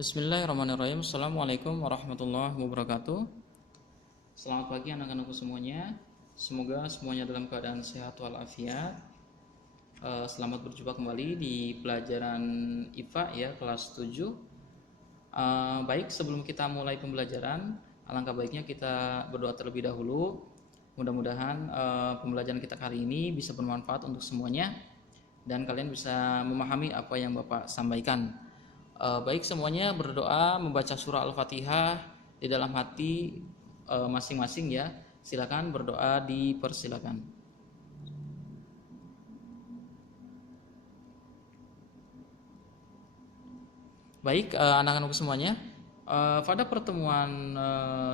Bismillahirrahmanirrahim. Assalamualaikum warahmatullahi wabarakatuh. Selamat pagi anak-anakku semuanya. Semoga semuanya dalam keadaan sehat walafiat. Selamat berjumpa kembali di pelajaran IPA ya, kelas 7. Baik, sebelum kita mulai pembelajaran, alangkah baiknya kita berdoa terlebih dahulu. Mudah-mudahan pembelajaran kita kali ini bisa bermanfaat untuk semuanya dan kalian bisa memahami apa yang Bapak sampaikan. Baik, semuanya berdoa membaca surah Al-Fatihah di dalam hati masing-masing ya. Silakan berdoa, dipersilakan. Baik, anak-anak semuanya, pada pertemuan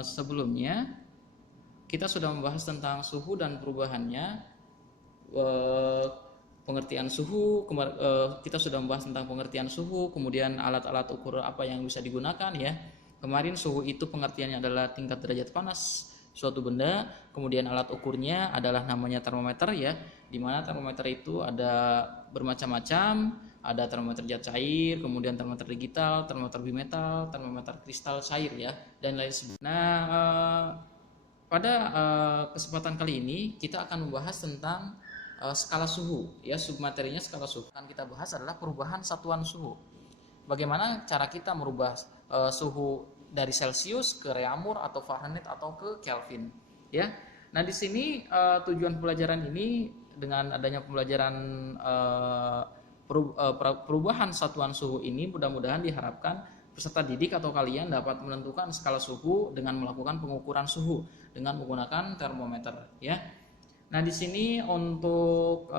sebelumnya kita sudah membahas tentang suhu dan perubahannya. Pengertian suhu, kita sudah membahas tentang pengertian suhu, kemudian alat-alat ukur apa yang bisa digunakan ya. Kemarin suhu itu pengertiannya adalah tingkat derajat panas suatu benda, kemudian alat ukurnya adalah namanya termometer ya, dimana termometer itu ada bermacam-macam, ada termometer zat cair, kemudian termometer digital, termometer bimetal, termometer kristal cair ya, dan lain sebagainya. Nah, pada kesempatan kali ini kita akan membahas tentang skala suhu ya, submaterinya skala suhu. Yang kita bahas adalah perubahan satuan suhu. Bagaimana cara kita merubah suhu dari Celcius ke Reaumur atau Fahrenheit atau ke Kelvin ya. Nah, di sini tujuan pelajaran ini dengan adanya pembelajaran perubahan satuan suhu ini, mudah-mudahan diharapkan peserta didik atau kalian dapat menentukan skala suhu dengan melakukan pengukuran suhu dengan menggunakan termometer ya. Nah, di sini untuk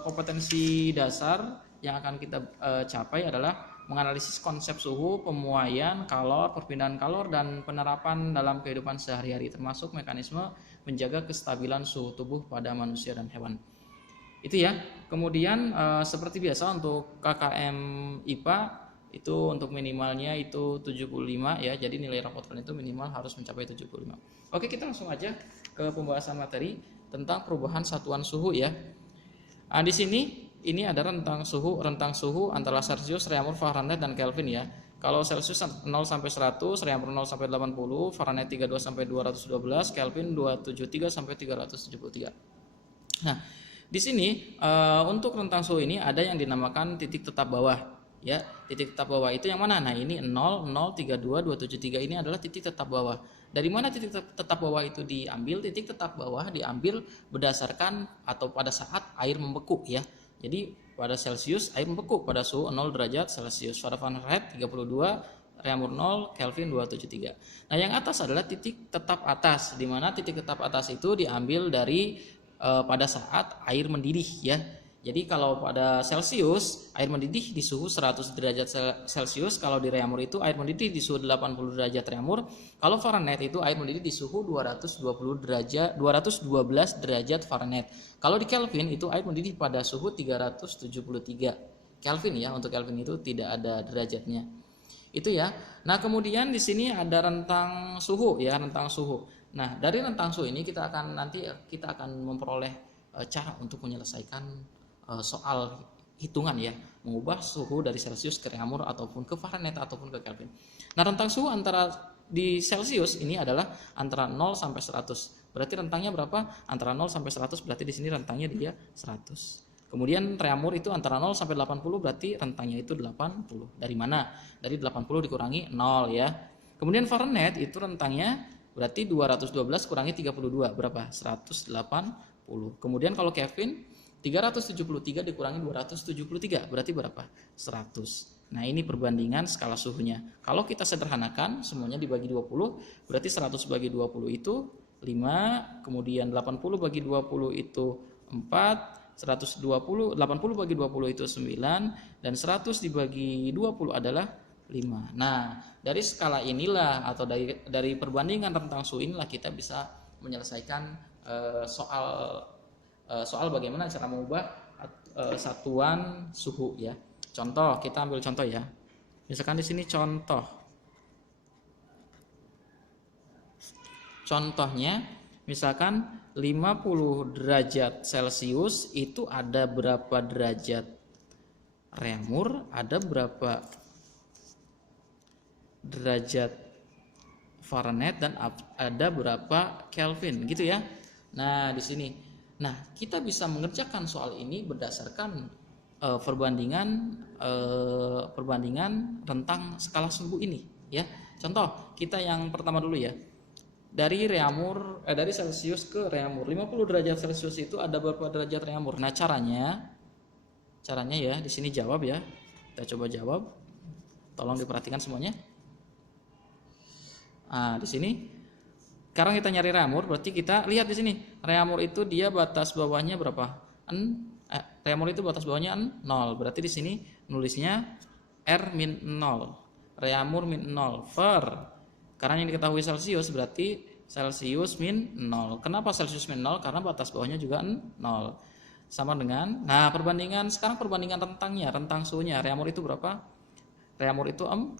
kompetensi dasar yang akan kita capai adalah menganalisis konsep suhu, pemuaian kalor, perpindahan kalor, dan penerapan dalam kehidupan sehari-hari, termasuk mekanisme menjaga kestabilan suhu tubuh pada manusia dan hewan. Itu ya. Kemudian seperti biasa untuk KKM IPA itu untuk minimalnya itu 75 ya. Jadi nilai rapot kalian itu minimal harus mencapai 75. Oke, kita langsung aja ke pembahasan materi tentang perubahan satuan suhu ya. Nah, di sini ini ada rentang suhu antara Celcius, Reaumur, Fahrenheit, dan Kelvin ya. Kalau Celcius 0 sampai 100, Reaumur 0 sampai 80, Fahrenheit 32 sampai 212, Kelvin 273 sampai 373. Nah, di sini untuk rentang suhu ini ada yang dinamakan titik tetap bawah ya. Titik tetap bawah itu yang mana? Nah, ini 0, 0, 32, 273 ini adalah titik tetap bawah. Dari mana titik tetap bawah itu diambil? Titik tetap bawah diambil berdasarkan atau pada saat air membeku ya. Jadi pada Celcius air membeku pada suhu 0 derajat Celcius, pada Fahrenheit 32, Reaumur 0, Kelvin 273. Nah, yang atas adalah titik tetap atas, di mana titik tetap atas itu diambil dari pada saat air mendidih ya. Jadi kalau pada Celcius air mendidih di suhu 100 derajat Celcius, kalau di Reaumur itu air mendidih di suhu 80 derajat Reaumur, kalau Fahrenheit itu air mendidih di suhu 212 derajat Fahrenheit. Kalau di Kelvin itu air mendidih pada suhu 373 Kelvin ya. Untuk Kelvin itu tidak ada derajatnya. Itu ya. Nah, kemudian di sini ada rentang suhu ya, rentang suhu. Nah, dari rentang suhu ini kita akan memperoleh cara untuk menyelesaikan soal hitungan ya, mengubah suhu dari Celcius ke Reaumur ataupun ke Fahrenheit ataupun ke Kelvin. Nah, rentang suhu antara di Celcius ini adalah antara 0 sampai 100. Berarti rentangnya berapa? Antara 0 sampai 100, berarti di sini rentangnya dia 100. Kemudian Reaumur itu antara 0 sampai 80, berarti rentangnya itu 80. Dari mana? Dari 80 dikurangi 0 ya. Kemudian Fahrenheit itu rentangnya berarti 212 kurangi 32 berapa? 180. Kemudian kalau Kelvin 373 dikurangi 273 berarti berapa? 100. Nah, ini perbandingan skala suhunya. Kalau kita sederhanakan semuanya dibagi 20, berarti 100 bagi 20 itu 5, kemudian 80 bagi 20 itu 4, 80 bagi 20 itu 9, dan 100 dibagi 20 adalah 5. Nah, dari skala inilah atau dari perbandingan rentang suhu inilah kita bisa menyelesaikan soal bagaimana cara mengubah satuan suhu ya. Contoh, kita ambil contoh ya. Misalkan di sini contohnya misalkan 50 derajat Celcius itu ada berapa derajat Reaumur, ada berapa derajat Fahrenheit dan ada berapa Kelvin gitu ya. Nah, di sini. Nah, kita bisa mengerjakan soal ini berdasarkan perbandingan rentang skala suhu ini ya. Contoh, kita yang pertama dulu ya. Dari dari Celcius ke reaumur. 50 derajat Celcius itu ada berapa derajat reaumur? Nah, caranya ya, di sini jawab ya. Kita coba jawab. Tolong diperhatikan semuanya. Nah, di sini sekarang kita nyari reaumur, berarti kita lihat di sini. Reaumur itu dia batas bawahnya berapa? Reaumur itu batas bawahnya 0. Berarti di sini nulisnya R-0. Reaumur min 0 per. Karena yang diketahui Celcius berarti Celcius min 0. Kenapa Celcius min 0? Karena batas bawahnya juga 0. Sama dengan, nah sekarang perbandingan rentang suhunya. Reaumur itu berapa? Reaumur itu 4.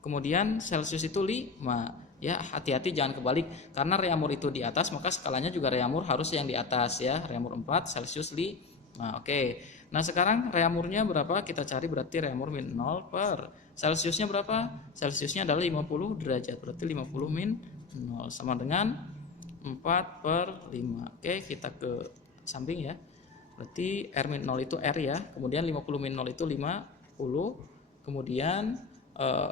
Kemudian Celcius itu 5. Ya, hati-hati jangan kebalik. Karena reaumur itu di atas, maka skalanya juga reaumur harus yang di atas ya. Reaumur 4, Celcius 5. Oke. Nah, sekarang reaumurnya berapa? Kita cari berarti reaumur min 0 per. Celciusnya berapa? Celciusnya adalah 50 derajat. Berarti 50 min 0 sama dengan 4 per 5. Oke, kita ke samping ya. Berarti R min 0 itu R ya. Kemudian 50 min 0 itu 50. Kemudian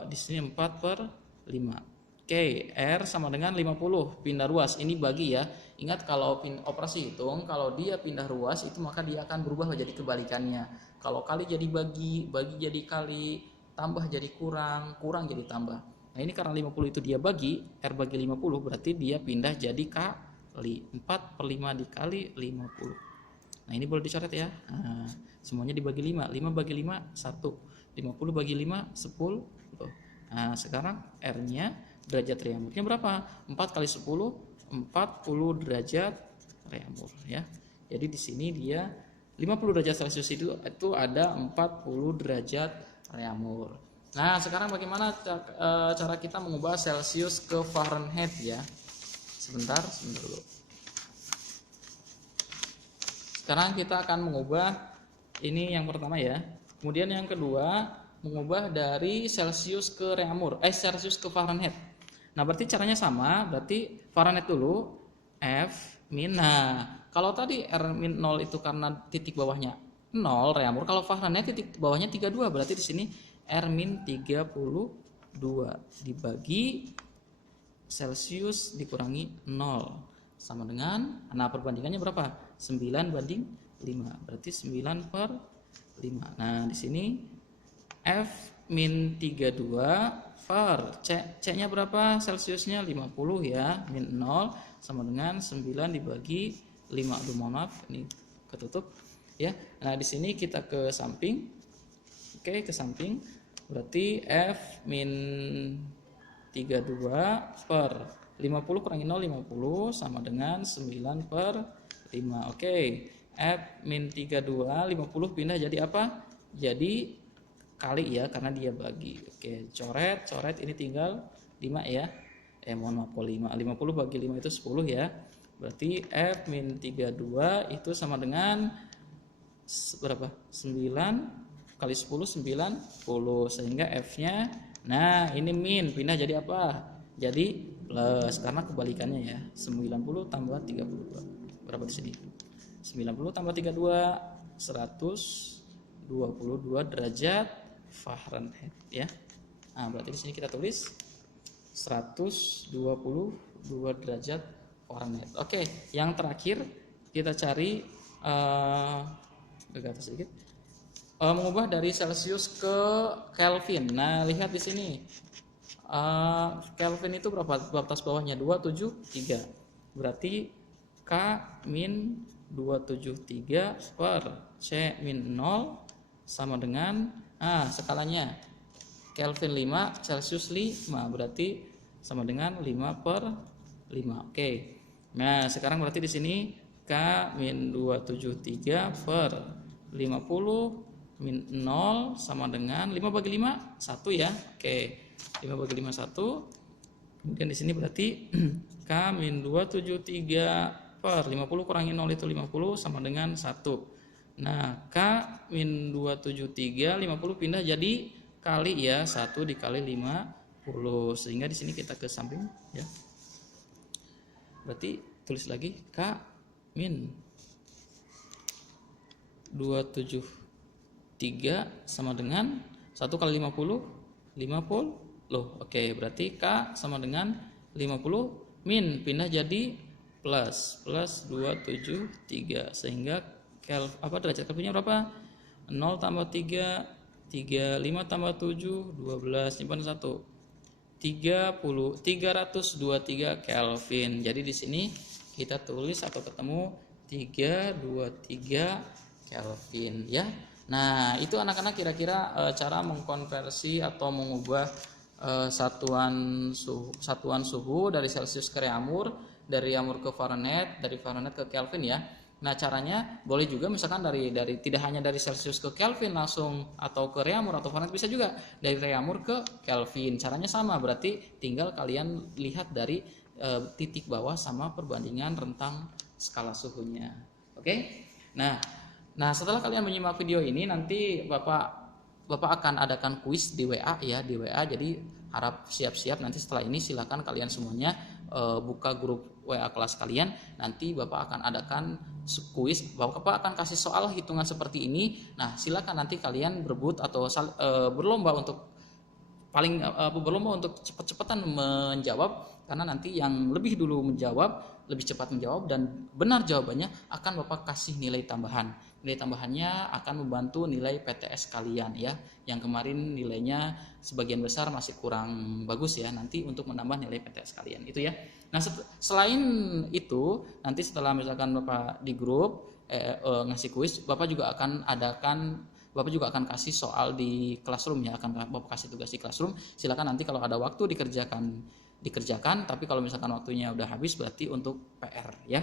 di sini 4 per 5. Oke, R sama dengan 50. Pindah ruas, ini bagi ya. Ingat kalau operasi hitung, kalau dia pindah ruas itu maka dia akan berubah menjadi kebalikannya. Kalau kali jadi bagi jadi kali, tambah jadi kurang jadi tambah. Nah, ini karena 50 itu dia bagi, R bagi 50 berarti dia pindah jadi kali. 4 per 5 dikali 50. Nah, ini boleh dicoret ya. Nah, semuanya dibagi 5. 5 bagi 5, 1. 50 bagi 5, 10. Nah, sekarang R-nya derajat reaumurnya berapa? 4 kali 10, 40 derajat reaumur ya. Jadi di sini dia 50 derajat Celcius itu ada 40 derajat reaumur. Nah, sekarang bagaimana cara kita mengubah Celcius ke Fahrenheit ya? Sebentar dulu. Sekarang kita akan mengubah ini yang pertama ya. Kemudian yang kedua mengubah dari Celcius ke reaumur, Celcius ke Fahrenheit. Nah, berarti caranya sama, berarti Fahrenheit dulu F min. Nah, kalau tadi R min 0 itu karena titik bawahnya 0 reaumur, kalau Fahrenheit titik bawahnya 32, berarti di sini R min 32 dibagi Celcius dikurangi 0 sama dengan, nah perbandingannya berapa? 9 banding 5, berarti 9 per 5. Nah, di sini F min 32 per C-nya berapa? Celciusnya 50 ya, min 0 sama dengan 9 dibagi 5. Aduh, mohon maaf, ini ketutup ya. Nah, di sini kita ke samping. Oke, ke samping. Berarti F min 32 per 50 kurangi 0, 50 sama dengan 9 per 5. Oke, F min 32, 50 pindah jadi apa? Jadi kali ya, karena dia bagi. Oke, coret ini tinggal 5 ya. Mohon maaf, 5. 50 bagi 5 itu 10 ya. Berarti F min 32 itu sama dengan berapa? 9 kali 10, 90. Sehingga F-nya, nah ini min, pindah jadi apa? Jadi plus, karena kebalikannya ya. 90 tambah 32. Berapa di sini? 90 tambah 32, 122 derajat Fahrenheit ya. Nah, berarti di sini kita tulis 122 derajat Fahrenheit. Oke, yang terakhir kita cari ke atas sedikit. Mengubah dari Celcius ke Kelvin. Nah, lihat di sini. Kelvin itu berapa? Batas bawahnya 273. Berarti K min 273 per C min 0 sama dengan skalanya Kelvin 5, Celcius 5, berarti sama dengan 5 per 5. Oke. Nah, sekarang berarti di sini K min 273 per 50 min 0 sama dengan 5 bagi 5, 1 ya. Oke. 5 bagi 5, 1. Kemudian di sini berarti K min 273 per 50 kurangi 0 itu 50 sama dengan 1. Nah, K min 273, 50 pindah jadi kali ya, 1 dikali 50, sehingga di sini kita ke samping ya. Berarti tulis lagi K min 273 sama dengan 1 kali 50 loh. Oke, berarti K sama dengan 50 min pindah jadi plus 273, sehingga derajat Kelvinnya berapa? 0 tambah 3 5 tambah 7 12, simpan 1, 323 Kelvin. Jadi di sini kita tulis atau ketemu 323 Kelvin ya. Nah, itu anak-anak kira-kira cara mengkonversi atau mengubah satuan suhu dari Celcius ke reaumur, dari reaumur ke Fahrenheit, dari Fahrenheit ke Kelvin ya. Nah, caranya boleh juga misalkan dari tidak hanya dari Celcius ke Kelvin langsung atau ke reaumur atau Fahrenheit, bisa juga dari reaumur ke Kelvin. Caranya sama, berarti tinggal kalian lihat dari titik bawah sama perbandingan rentang skala suhunya. Oke? Nah, setelah kalian menyimak video ini, nanti Bapak akan adakan kuis di WA ya, di WA. Jadi harap siap-siap, nanti setelah ini silakan kalian semuanya buka grup WA kelas kalian. Nanti Bapak akan adakan kuis, Bapak akan kasih soal hitungan seperti ini. Nah, silakan nanti kalian berebut atau berlomba untuk berlomba untuk cepat-cepatan menjawab, karena nanti yang lebih dulu menjawab, lebih cepat menjawab dan benar jawabannya akan Bapak kasih nilai tambahan. Nilai tambahannya akan membantu nilai PTS kalian ya, yang kemarin nilainya sebagian besar masih kurang bagus ya, nanti untuk menambah nilai PTS kalian itu ya. Nah, selain itu nanti setelah misalkan Bapak di grup ngasih kuis, Bapak juga akan kasih soal di classroom ya, akan Bapak kasih tugas di classroom. Silakan nanti kalau ada waktu dikerjakan, tapi kalau misalkan waktunya udah habis berarti untuk PR ya.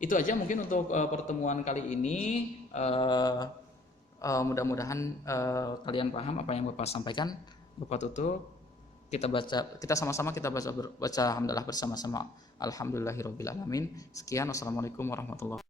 Itu aja mungkin untuk pertemuan kali ini. Mudah-mudahan kalian paham apa yang Bapak sampaikan. Bapak tutup. Kita sama-sama baca alhamdulillah bersama-sama. Alhamdulillahirabbil alamin. Sekian, wassalamualaikum warahmatullahi wabarakatuh.